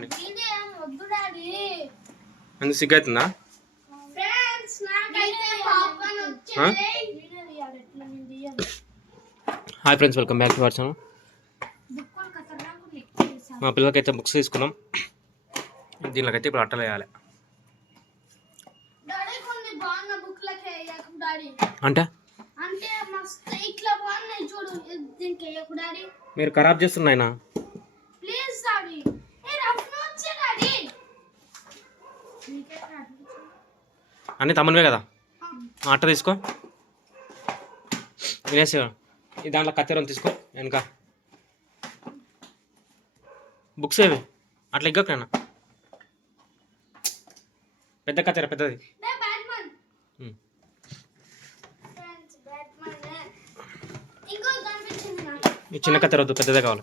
వద్దు డాడీ. అందుకు సిగ్గు అవుతుందా ఫ్రెండ్స్ నాకైతే పాప్కార్న్ వచ్చేది వీడియో తీయాలి ఎట్లా నేను తీయను hi friends welcome back to our channel మా పిల్లలకైతే బుక్స్ తీసుకున్నాం. దీనిలోకైతే ఇప్పుడు అట్టలు వేయాలి. అంటే? మీరు ఖరాబ్ చేస్తున్నాయినా ప్లీజ్ డాడీ ఏ రఫ్ నోట్స్ డాడీ నీకే డాడీ అన్నీ తమ్మునివే కదా? అట్ట తీసుకో. వినేసి ఈ దాంట్లో కత్తెరం తీసుకో వెనక. బుక్స్ ఏవి అట్లా ఇగ్గకనా పెద్ద కత్తెర పెద్దది. ఈ చిన్న కత్తెర వద్దు పెద్దదే కావాలి.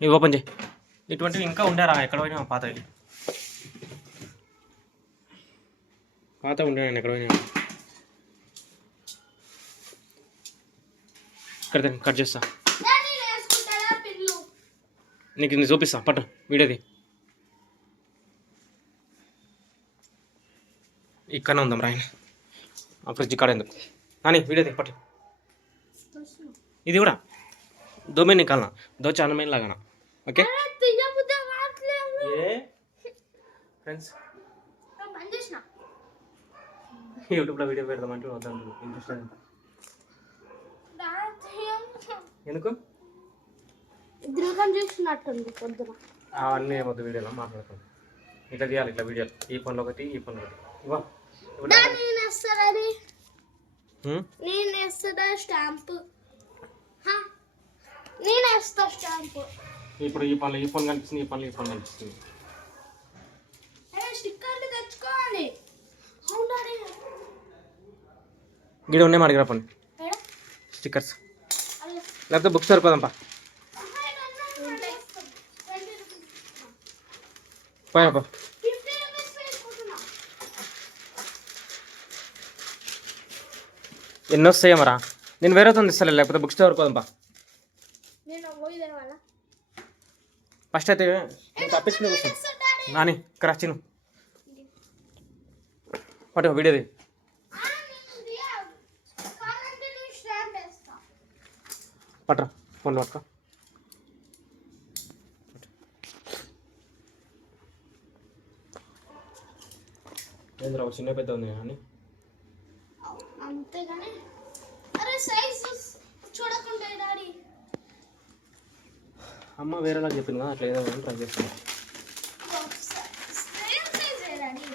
ఇవి ఓపెన్ చేయి. ఇటువంటివి ఇంకా ఉండారా ఎక్కడ పోయినా పాత పాత ఉండే నేను ఎక్కడ పోయినా? ఇక్కడ కట్ చేస్తా. డాడీ వేసుకుంటారా పిల్లు నీకు ఇది చూపిస్తా పట్టు వీడియోది ఇక్కడనే ఉందాం రాయన ఆ ఫ్రిడ్జ్ కాడ ఎందుకు? కానీ వీడియోది పట్టు. ఇది కూడా? దోమే నికాలనా దో చానమైన లాగానా ఓకే ఫ్రెండ్స్ యూట్యూబ్లో వీడియో పెడదామంటే వద్దాం ఇంట్రెస్ట్. ఎందుకు? దీర్ఘం చేసినట్టుంది పొద్దున. అవన్నీ వద్దు వీడియోలో మాట్లాడుతాం. ఇట్లా తీయాలి ఇట్లా వీడియో ఈ పనులు ఒకటి ఈ పనులు ఒకటి. ఇవ్వ. నేను? నేను స్టాంపు? వేస్తా స్టాంపు. ఇప్పుడు ఈ పనులు ఈ పనులు కనిపిస్తుంది ఈ పనులు ఈ పనులు కనిపిస్తుంది ఏ స్టిక్కర్లు తెచ్చుకోవాలి అవును డాడీ గిడ ఉన్నాయి పని ఏడా? స్టిక్కర్స్. లేకపోతే బుక్స్ సరిపోదాంపా. పోయాపా ఎన్ని వస్తాయి మరా? నేను వేరే తొంది ఇస్తలే లేకపోతే బుక్ స్టోర్ పోదాంపా ఫస్ట్ అయితే డాడీ నాని ఇక్కడ చిను పట్టు వీడియోది. పట్రా ఫోన్ పట్టుకో ఏంద్రా చిన్న పెద్ద ఉంది అని అంతేగాని అరే సైజ్ చూడకుండా డాడీ అమ్మ వేరేలా చెప్పింది కదా అట్లా ఏదో ట్రై చేస్తాను సేమ్ సైజే డాడీ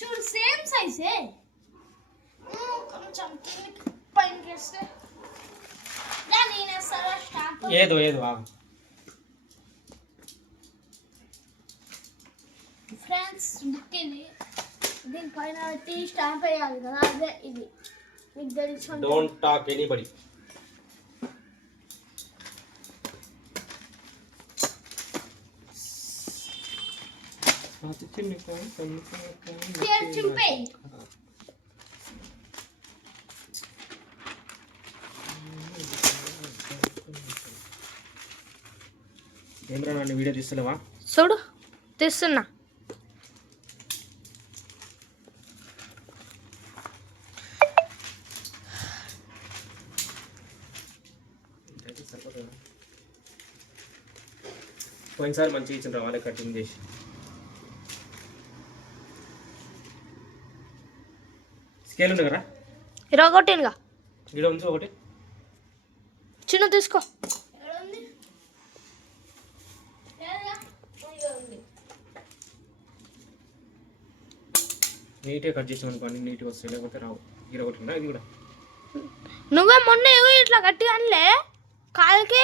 చూడు సేమ్ సైజే కొంచెం కిందకి పైనకి వేస్తే డాడీ నేను వేస్తారా స్టాంప్ ఏదో ఏదో ఆగు. ఫ్రెండ్స్ బుక్ ఇది దీనిపైన పెట్టి స్టాంప్ వేయాలి కదా అదే ఇది మీకు తెలిసి ఉంటుంది. డోంట్ టాక్ ఎనీబడి Here, చింపేయ్ ఏమరా నన్ను వీడియో తీస్తలేవా? చూడు తీస్తున్నా. పోయినసారి మంచిగా ఇచ్చిన వాళ్ళే కటింగ్ చేసి. స్కేల్ ఉంది కదా? ఇరవై ఉంచు ఒకటి? చిన్న తీసుకో. నీట్గా కట్ చేసాం అనుకోండి నీట్గా వస్తాయి లేకపోతే రావు. ఒకటి ఇది కూడా. నువ్వే మొన్న ఇట్లా గట్టిగా అనలే? కాలుకి?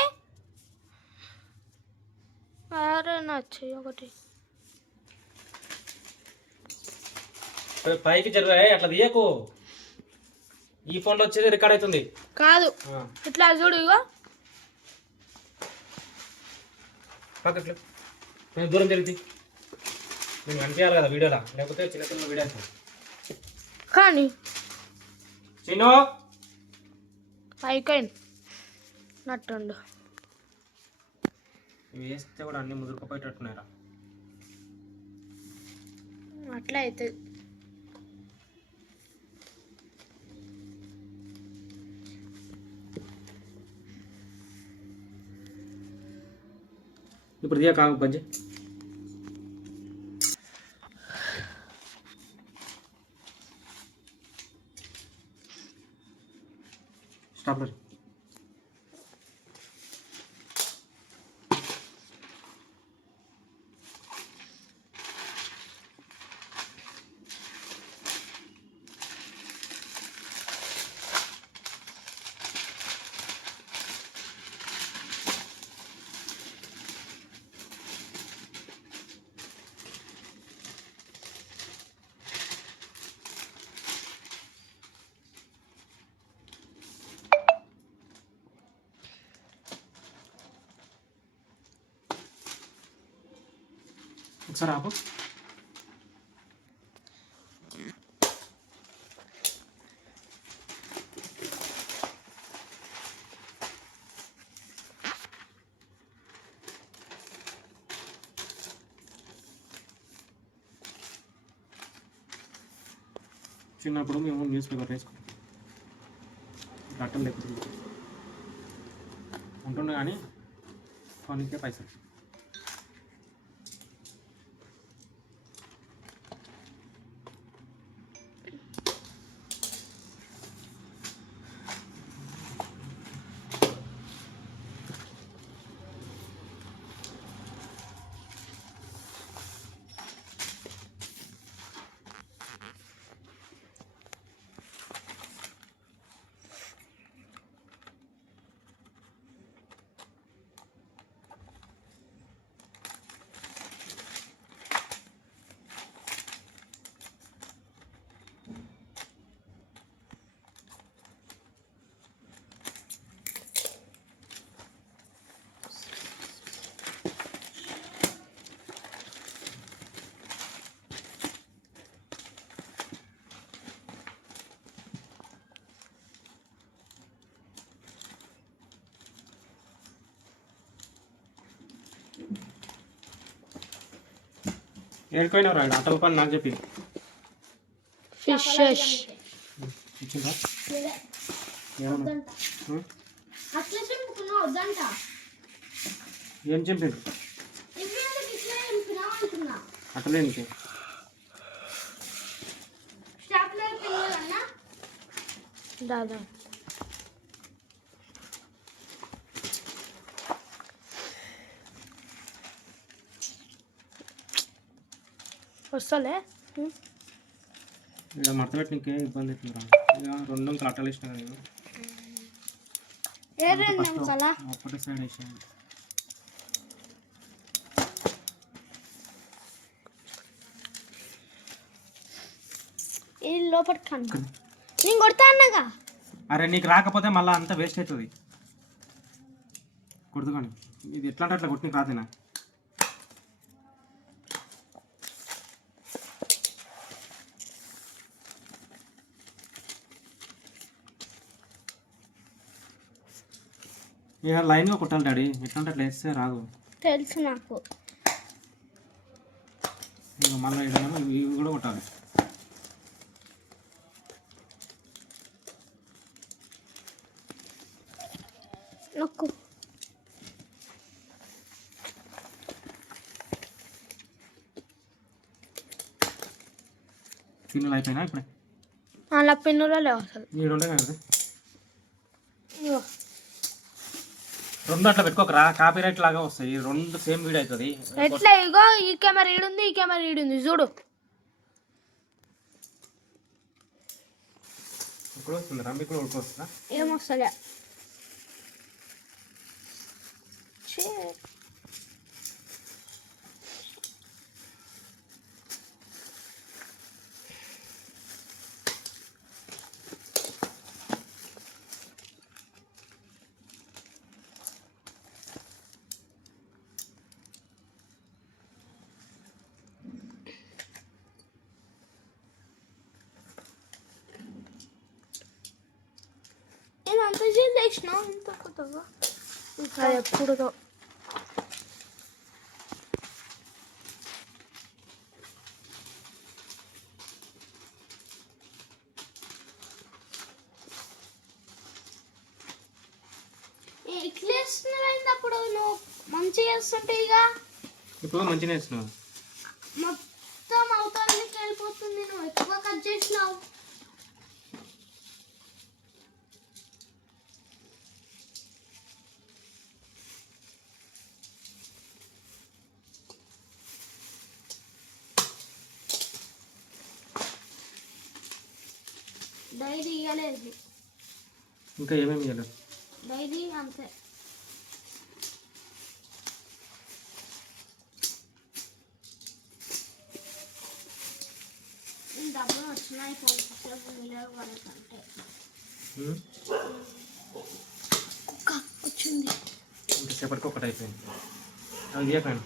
నచ్చి ఒకటి. పైకి జరుగు అట్లా తీయకు. ఈ ఫోన్లో వచ్చేది రికార్డ్ అవుతుంది. కాదు. ఇట్లా చూడు ఇగో. పక్కకి నేను దూరం తిరిగి నేను కనిపించాలి కదా వీడియోలో. లేకపోతే చిన్న చిన్న వీడియో కానీ చిన్నో! అయిపోయింది నట్టుండు. ఇవి వేస్తే కూడా అన్ని ముదురుకుపోయేటట్టున్నాయిరా. అట్లా అవుతుంది ఇప్పుడు దిగా కాగు బజ్జి. ఒకసారి ఆపు చిన్నప్పుడు మేము న్యూస్ పేపర్ వేసుకుంటాం అట్టలు లేకపోతే ఉంటుండే కానీ కొనికే పైసలు ఏడుకోయినా రాడు అటల పని నాకు చెప్పి. ఫిషెస్ ఇచ్చిందా? అట్లా ఏం చెప్పిండు స్టాప్లర్ పిల్లలన్నా దాదా. వస్తలే? ఇక్కడ మడత పెట్టినకే ఇబ్బంది అవుతుందిరా ఇక రెండు అంకలు అట్టలు ఇష్టం అంకలా ఒక్కటే సైడ్ వేసాను ఇది లోపలికి కనుక నేను కొడతా అన్నగా. అరే నీకు రాకపోతే మళ్ళీ అంతా వేస్ట్ అవుతుంది. కొడుతుగాని ఇది ఎట్లా అంటే అట్లా కొట్టి రాదేనా ఇక లైన్గా కొట్టాలి డాడీ? ఎట్లా అంటే అట్లా వేస్తే రాదు. తెలుసు నాకు. ఇక మళ్ళీ ఇవి కూడా కొట్టాలి. నొక్కు. పిన్నులు అయిపోయినా ఇప్పుడే? అలా పెన్నులో లేవు అసలు. నీడు ఉండే కదా రెండు అట్లా పెట్టుకోకరా కాపీ రైట్ లాగా వస్తాయి. రెండు సేమ్ వీడియో అవుతుంది ఎట్లా? ఇగో ఈ కెమెరా ఈడుంది ఈ కెమెరా ఈడుంది చూడు. ఇప్పుడు వస్తుంది? రంబి కూడా ఉడికొస్తుందా ఏమొస్తలే. వేసినా ఇంత కొత్తగా ఇంకా నువ్వు మంచిగా చేస్తుంటే ఇక ఇప్పుడు మంచిగా వేస్తున్నావు మొత్తం అవతలకి వెళ్ళిపోతుంది నువ్వు ఎక్కువ కట్ చేసినావు డైరీ ఇవ్వలేదు ఇంకా ఏమేమి చేయాలి డైరీ అంతే డబ్బులు వచ్చినాయి పంపించారు మిలియన్ వరకు అంటే ఉమ్. వచ్చింది ఇంతసేపటికి ఒకటి అయిపోయింది అది తీయకండి